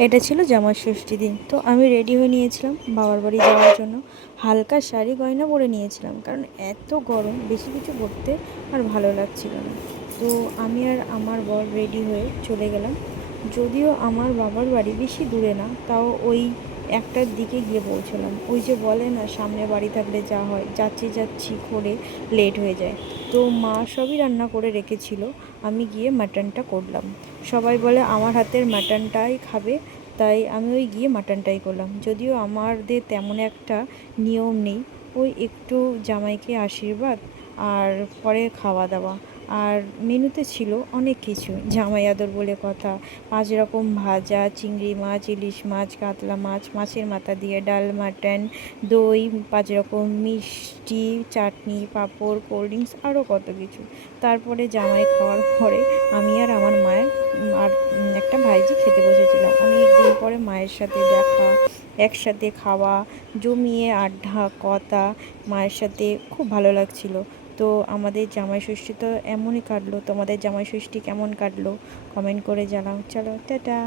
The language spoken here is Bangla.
এটা ছিল জামাই ষষ্ঠী দিন। তো আমি রেডি হয়ে নিয়েছিলাম বাবার বাড়ি যাওয়ার জন্য। হালকা শাড়ি গয়না পরে নিয়েছিলাম, কারণ এত গরম বেশি কিছু পরতে আর ভালো লাগছিল না। তো আমি আর আমার বর রেডি হয়ে চলে গেলাম। যদিও আমার বাবার বাড়ি বেশি দূরে না, তাও ওই একটার দিকে গিয়ে পৌঁছলাম। ওই যে বলে না, সামনে বাড়ি থাকলে যা হয়, যাচ্ছি যাচ্ছি করে লেট হয়ে যায়। তো মা সবই রান্না করে রেখেছিল, আমি গিয়ে মাটনটা করলাম। সবাই বলে আমার হাতের মাটনটাই খাবে, তাই আমি ওই গিয়ে মাটনটাই করলাম। যদিও আমাদের তেমন একটা নিয়ম নেই, ওই একটু জামাইকে আশীর্বাদ আর পরে খাওয়া দাওয়া। আর মেনুতে ছিল অনেক কিছু, জামাই আদর বলে কথা। 5 রকম ভাজা, চিংড়ি মাছ, ইলিশ মাছ, কাতলা মাছ, মাছের মাথা দিয়ে ডাল, মাটন, দই, 5 রকম মিষ্টি, চাটনি, পাঁপড়, কোল্ড ড্রিঙ্কস, আরও কত কিছু। তারপরে জামাই খাওয়ার পরে আমি আর আমার মায়ের আর একটা ভাইজি খেতে বসেছিলাম। অনেক দিন পরে মায়ের সাথে দেখা, একসাথে খাওয়া, জমিয়ে আড্ডা কথা, মায়ের সাথে খুব ভালো লাগছিল। তো আমাদের জামাই ষষ্ঠী তো এমনই কাটলো। তোমাদের জামাই ষষ্ঠী কেমন কাটলো কমেন্ট করে জানাও। চলো, টাটা।